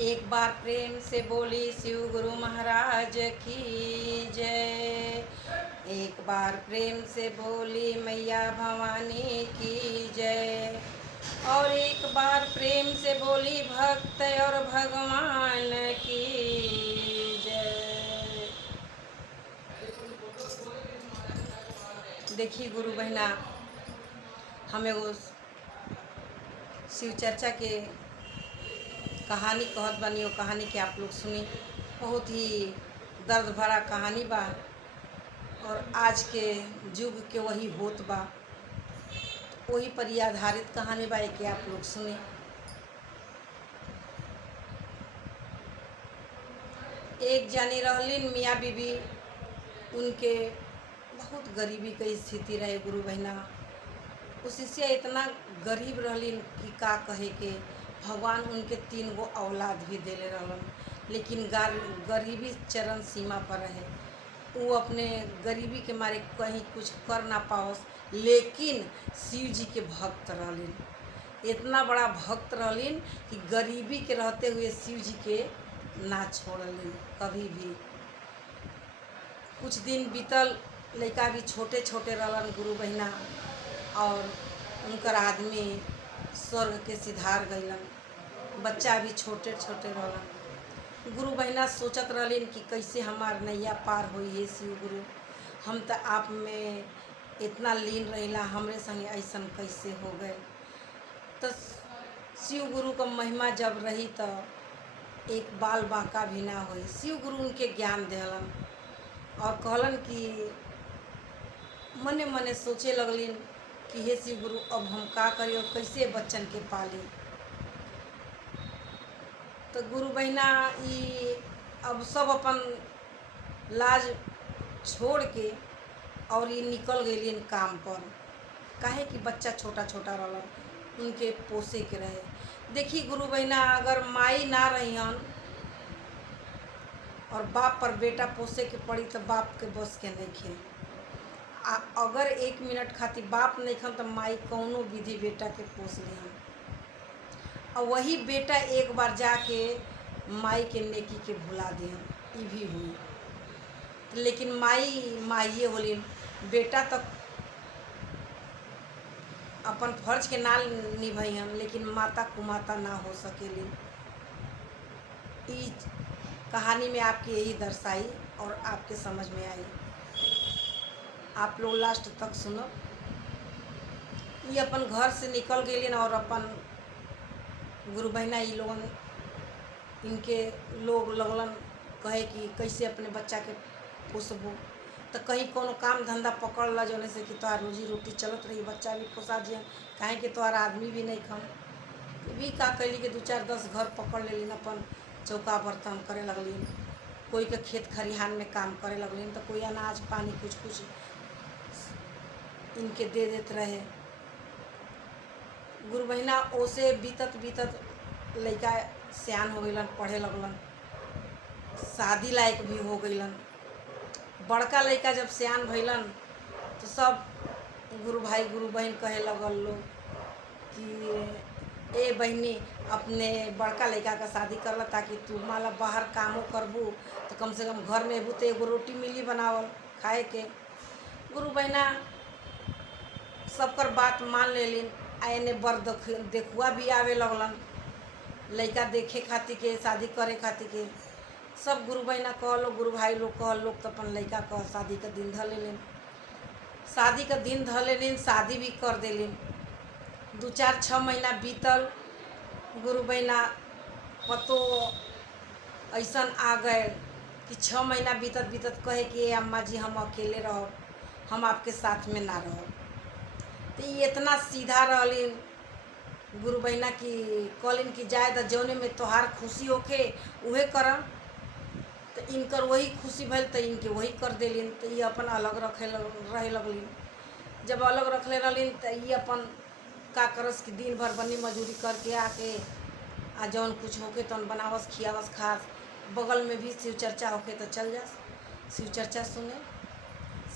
एक बार प्रेम से बोली शिव गुरु महाराज की जय। एक बार प्रेम से बोली मैया भवानी की जय। और एक बार प्रेम से बोली भक्त और भगवान की जय। देखिए गुरु बहना, हम एगो शिव चर्चा के कहानी कहत बानी। वो कहानी के आप लोग सुनी। बहुत ही दर्द भरा कहानी बा और आज के युग के वही होत बा, वही पर ही आधारित कहानी बा के आप लोग सुनी। एक जानी रहलिन मियाँ बीबी, उनके बहुत गरीबी की स्थिति रहे गुरु बहना। उससे इतना गरीब रहलिन कि का कहे के। भगवान उनके 3 गो औलाद भी देले रहलन, लेकिन गरीबी चरम सीमा पर रहे। वो अपने गरीबी के मारे कहीं कुछ कर ना पावस, लेकिन शिव जी के भक्त रहलिन। इतना बड़ा भक्त रहलिन कि गरीबी के रहते हुए शिव जी के ना छोड़लिन कभी भी। कुछ दिन बीतल, लड़का भी छोटे छोटे रहलन गुरु बहना, और उनकर आदमी स्वर्ग के सिधार गईलन। बच्चा भी छोटे छोटे रहलन। गुरु बहना सोचत रहलिन कि कैसे हमार नैया पार होई है शिव गुरु। हम तो आप में इतना लीन रहिला, हमरे संगे ऐसन कैसे हो गए। तो शिव गुरु का महिमा जब रही तो एक बाल बांका भी ना होई। शिव गुरु उनके ज्ञान देहलन और कहलन कि मने मने सोचे लगलिन कि हे शिव गुरु, अब हम का करी और कैसे बच्चन के पाली। तो गुरु बहना अब सब अपन लाज छोड़ के और ये निकल गईलिन काम पर। काहे कि बच्चा छोटा छोटा रहलन, उनके पोसे के रहे। देखी गुरु बहना, अगर माई ना रहीहन और बाप पर बेटा पोसे के पड़ी तो बाप के बस के नहीं खे। अगर 1 मिनट खातिर बाप नहीं खन तो माई कौनो विधि बेटा के पोस लिहन। और वही बेटा एक बार जाके माई के नेकी के भुला दिहन, ये भी हुई। लेकिन माइये होलिन। बेटा तक अपन फर्ज के ना निभाइहन, लेकिन माता कुमाता ना हो सकेलिन। इस कहानी में आपकी यही दर्शाई और आपके समझ में आई। आप लोग लास्ट तक सुनो। ये अपन घर से निकल गए और अपन गुरु बहना ये लोगन, इनके लोग लगलन कहे कि कैसे अपने बच्चा के पोसबो। तो कहीं कोनो काम धंधा पकड़ ला जोने से कि तोहार रोजी रोटी चलत रही, बच्चा भी पोसा जियन। काहे कि तोहार आदमी भी नहीं खन। भी का कैली के 2-4-10 घर पकड़ लेलिन, अपन चौका बर्तन करे लगलिन। कोई के खेत खरिहान में काम करे लगलिन, तो कोई अनाज पानी कुछ कुछ इनके दे देते रहे। गुरु बहना ओसे बीतत बीतत लड़का सियान हो गईलन, पढ़े लगलन, शादी लायक भी हो गईलन। बड़का लड़का जब सियान भइलन तो सब गुरु भाई गुरु बहन कहे लगल लोग कि ए बहनी, अपने बड़का लड़का का शादी करला ताकि तू माला बाहर कामों करबू तो कम से कम घर में अबू तो एगो रोटी मिली बनावल खाए के। गुरु बहना सबकर बात मान लेलिन। आने बर देखुआ भी आवे लगलन लड़का देखे खातिर के, शादी करे खातिर के। सब गुरु बहना कहलो, गुरु भाई लोग कहल लोग तो अपन लड़का कह शादी का दिन धर लेलिन। शादी का दिन धर लेलिन, शादी भी कर देलिन। 2-4-6 महीना बीतल। गुरु बहना पतो ऐसन आ गए कि 6 महीना बीतत बीतत कहे कि अम्मा जी हम अकेले रहो, हम आपके साथ में ना रहो। तो ये इतना सीधा रहलिन गुरु बहना की कहलिन कि जाए तो जौने में तोहार खुशी होके उहे कर। तो इनकर वही खुशी भल तो इनके वही कर देलिन। तो ये अपन अलग रहे लगलिन। जब अलग रखले रहलिन तो ये अपन का करस कि दिन भर बनी मजूरी करके आके आ जौन कुछ होके तौन बनावस खियावस खास। बगल में भी शिव चर्चा होके तो चल जास शिव चर्चा सुने।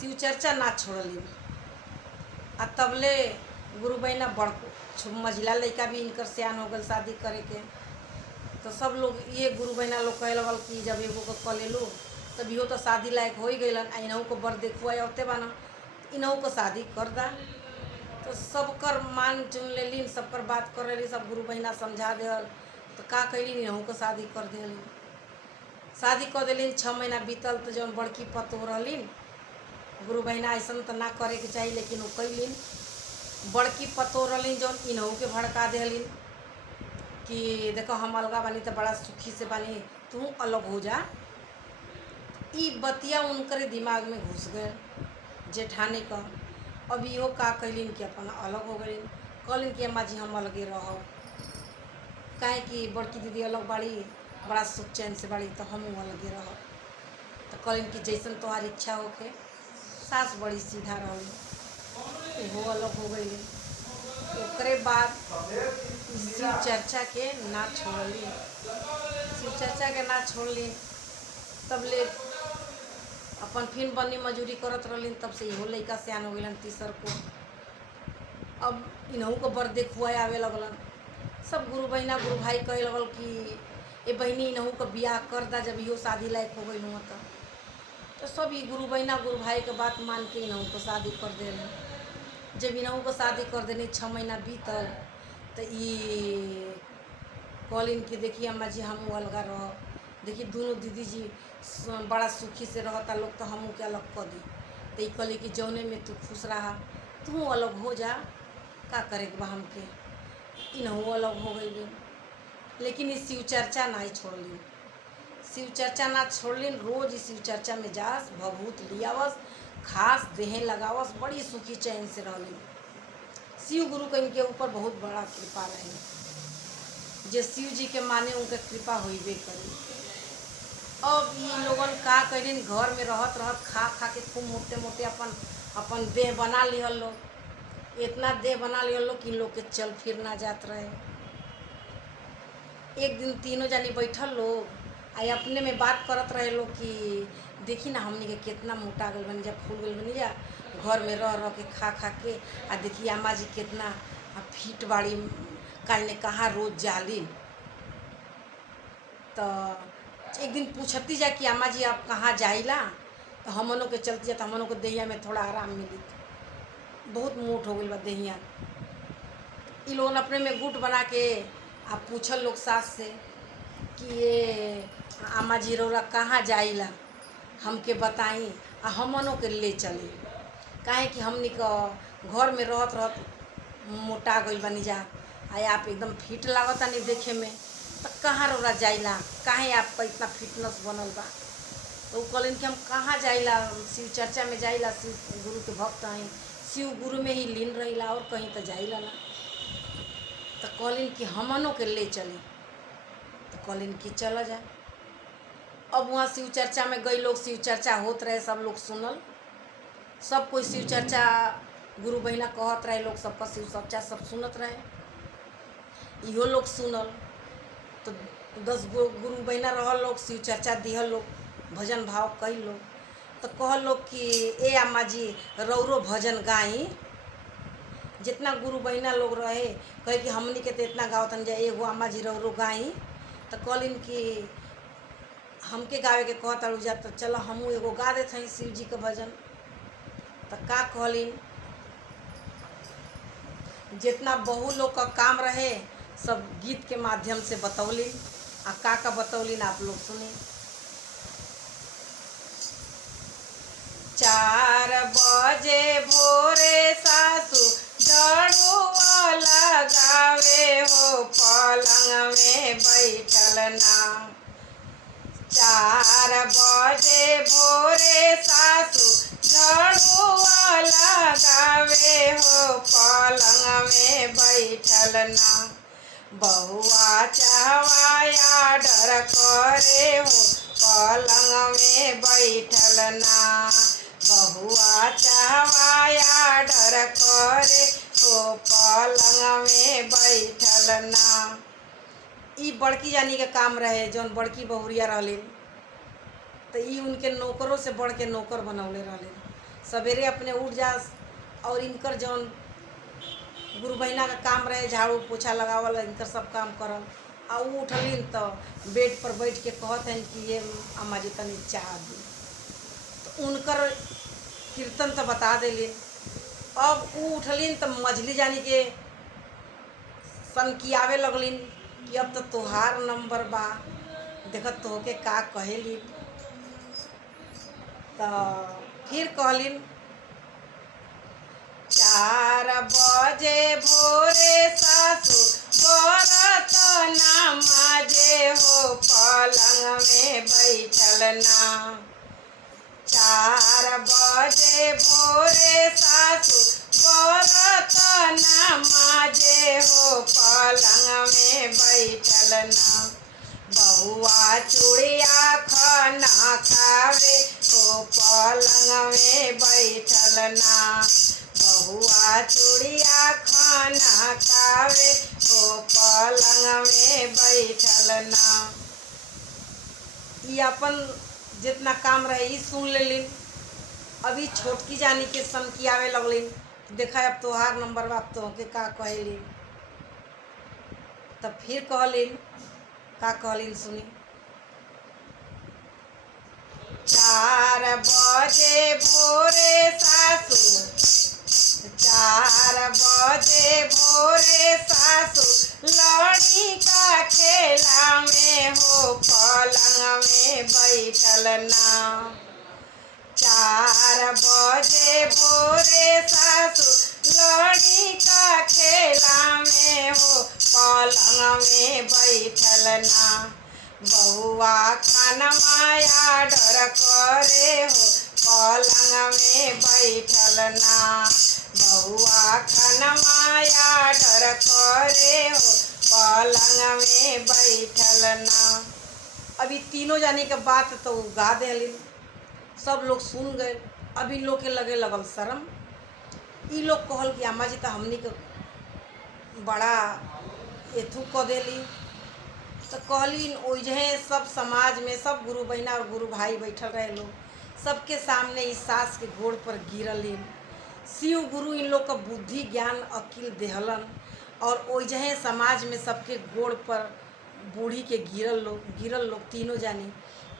शिव चर्चा ना छोड़लिन। आ तबले गुरु बहना बड़को मझिला लड़का भी इनकर सियान हो गल शादी करे के। तो सब लोग ये गुरु बहना लोग कहे लगल कि जब एगो को कऽ लेलू तब इहो तो शादी लायक हो ही गइलन, आ इनहू को बर देखुआ होते बाना, इनहू को शादी कर दा। तो सबकर मान चुन लेलिन, सबकर बात कर लेली, सब गुरु बहना समझा दिहल, तो का कैलिन इनहू को शादी कर दिहलिन। शादी कर दिलिन, 6 महीना बीतल तो जौन बड़की पतोह रहलिन, गुरु बहना ऐसा तो ना करे के चाहिए लेकिन वो कैलिन। बड़की पतोह रहलिन जौन इनहू के भड़का दिहलिन कि देखो हम अलगा बानी तो बड़ा सुखी से बानी, तू अलग हो जा। ई बतिया उनकर दिमाग में घुस गए जेठानी का। अब इहो का कैलिन कि अपन अलग हो गई, कहलिन कि अम्मा जी हम अलगे रहो, काहे कि बड़की दीदी अलग बाड़ी, बड़ा सुख चैन से बाड़ी, तो हम अलगे रहो। तो कहलिन कि जैसन तोहार इच्छा होके। सास बड़ी सीधा रही, वो अलग हो गई। ओकरे बाद शिव चर्चा के ना छोड़ली, शिव चर्चा के ना छोड़ली, तब ले अपन फिर बनी मजूरी करत रहलिन। तब से इहो लड़का सियान हो गलन तीसर को। अब इनहू को बर देखुआ आवे लगलन। सब गुरु बहना गुरु भाई कहे लगल कि ए बहनी इनहू को बियाह कर दा, जब इहो शादी लायक हो गई हुआ तो सब ये गुरु बहना गुरु भाई के बात मान के इनहू को शादी कर देने। जब इनहू को शादी कर देने 6 महीना बीतल तो ये कहलिन कि देखिए अम्मा जी हम अलगा रह, देखिए दोनों दीदी जी बड़ा सुखी से रहता लोग, तो हमू के अलग कर दी। तो ये कहली कि जौने में तू खुश रहा तू अलग हो जा, का करे के बा हमके। इनहू अलग हो गई, लेकिन इस शिव चर्चा ना ही छोड़लिन, शिव चर्चा ना छोड़लिन। रोज इस शिव चर्चा में जास, भभूत लियावस, खास देह लगावस, बड़ी सुखी चैन से रहलिन। शिव गुरु का इनके ऊपर बहुत बड़ा कृपा रहे, जे शिव जी के माने उनके कृपा होइबे करी। अब ये लोगन का करिन, घर में रहत रहत खा खा के खूब मोटे मोटे अपन देह बना लिहल लोग। इतना देह बना लिहल लोग कि इन लोग के चल फिर ना जात रहे। एक दिन तीनों जानी बैठल लोग आई अपने में बात करत रहे लोग कि देखी ना हमनी के कितना मोटा गल बनी जा, फूल गल बनी जा, घर में रह रह के खा खा के। आ देखिए अम्मा जी कितना फिट बाड़ी, काल ने कहाँ रोज जालिन। तो एक दिन पूछती जा कि अम्मा जी आप कहाँ जाइला, तो हमनों के चलती जा, तो हमनों को देहिया में थोड़ा आराम मिली, बहुत मोट हो गई बा देहिया। इ लोगन अपने में गुट बना के आप पूछल लोग सास से कि ये अम्मा जी रौरा कहाँ जाइला, हमके बताई, आ हमनों के ले चली। काहे कि हमनी का घर में रहत रहत मोटा गई बनी जा, आ आप एकदम फिट लागता नहीं देखे में, तो कहाँ रौरा जाइला, काहे आपका इतना फिटनेस बनल बा। तो वो कहलिन कि हम कहाँ जाइला, शिव चर्चा में जाइला, शिव गुरु के भक्त हैं, शिव गुरु में ही लीन रहिला और कहीं तो जाइला ना। तो कहलिन कि हमनों के ले चली, तो कहलिन कि चला जा। अब वहाँ शिव चर्चा में गई लोग, शिव चर्चा होत रहे, सब लोग सुनल, सब कोई शिव चर्चा गुरु बहना कहत रहे लोग, सबका शिव चर्चा सब सुनत रहे। इहो लोग सुनल, तो 10 गो गुरु बहना रहल लोग, शिव चर्चा दिहल लोग, भजन भाव कई लोग। तो कहल लोग कि ए अम्मा जी रौरो भजन गाई। जितना गुरु बहना लोग रहे कहे कि हमनी के तो इतना गावतन जा, एगो अम्मा जी रौरो गाई। तो कहलिन कि हमके गावे के कहत अड़ू जा, तो चलो हमू एगो गा देते हैं शिव जी के भजन। तो का कहलिन, जितना बहु लोग का काम रहे सब गीत के माध्यम से बतौलिन। आ का बतौलिन आप लोग सुनी। 4 बजे भोरे सासू झड़ुआ लगावे हो, पलंग में बैठल ना। 4 बजे भोरे सासू झड़ुआ लगावे हो, पलंग में बैठल ना। बहुआ चाहवाया डर करे हो, पलंग में बैठल ना। बहुआ चाहवाया डर करे हो, पलंग में बैठल ना। ई बड़की जानी के काम रहे, जौन बड़की बहुरिया रहलिन, तो ई उनके नौकरों से बढ़ के नौकर बनौले रहलिन। सवेरे अपने उठ जास, और इनकर जौन गुरु बहना का काम रहे झाड़ू पोछा लगावल, इनकर सब काम करल। आ ऊ उठलिन तो बेड पर बैठ के कहत हैं कि ये अम्मा जी तनी चाह दी। तो उनकर कीर्तन तो बता देलिन। अब ऊ उठलिन तो मझली जानी के सनकियावे लगलिन कि अब तो तोहार नंबर बा, देखत तोहके का कहेलिन। तो फिर कहलिन 4 बजे भोरे सासू बरत नमाजे हो, पलंग में बैठल ना। 4 बजे भोरे सासू बरत नमाजे हो, पलंग में बैठल ना। बहुआ चूड़िया खाना खावे हो, पलंग में बैठल ना। बहुआ चूड़िया खाना खावे हो, पलंग में बैठल ना। ये अपन जितना काम रहे ई सुन लेलिन। अभी छोटकी जानी के सनकियावे लगलिन, देखा अब तोहार नंबर बा, तोहके का कहेलिन। तब फिर कहलिन का कहलिन सुनी। 4 बजे भोरे सासू, 4 बजे भोरे सासू लड़ी का खेला में हो, पलंग में बैठल ना। 4 बजे भोरे सासू लड़ी का खेला में हो, पलंग में बैठल ना। बहुआ खानवा आर्डर करे हो, पलंग में बैठल ना। बहुआ खानवा आर्डर करे हो, पलंग में बैठल ना। अभी तीनों जानी के बात तो गा देलिन, सब लोग सुन गए। अभी लोग के लगे लगल शर्म। ई लोग कहल कि अम्मा जी तो हमनी के बड़ा एथू क देली। तो कहलिन ओइजे सब समाज में सब गुरु बहिना और गुरु भाई बैठल रहे लोग, सबके सामने इस सास के गोड़ पर गिरलिन। शिव गुरु इन लोग का बुद्धि ज्ञान अकिल देहलन और ओइजे समाज में सबके गोड़ पर बूढ़ी के गिरल लोग तीनों जानी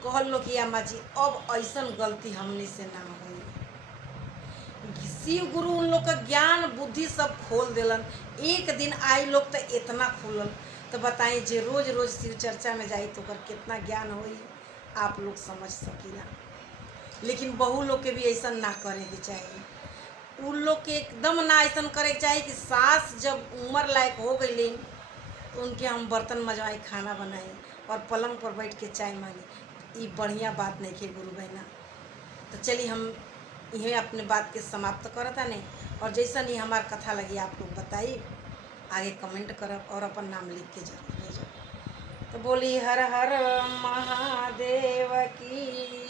कहल लोग कि अम्मा जी अब ऐसन गलती हमने से ना हुई। शिव गुरु उन लोग का ज्ञान बुद्धि सब खोल देलन। एक दिन आई लोग तो इतना खुलल। तो बताई जे रोज रोज शिव चर्चा में जाई तो कर कितना ज्ञान होई, आप लोग समझ सकीला। लेकिन बहू लोग के भी ऐसा ना करे के चाहिए। उन लोग के एकदम ना ऐसा करे के चाहिए कि सास जब उम्र लायक हो गई तो उनके हम बर्तन मजवाई, खाना बनाई और पलंग पर बैठ के चाय मांगी। ये बढ़िया बात नहीं है गुरु बहना। तो चलिए हम यही अपने बात के समाप्त करता नहीं। और जैसा नहीं हमार कथा लगी आप लोग बताइए, आगे कमेंट करब और अपन नाम लिख के जरूर भेजब। तो बोली हर हर महादेव की।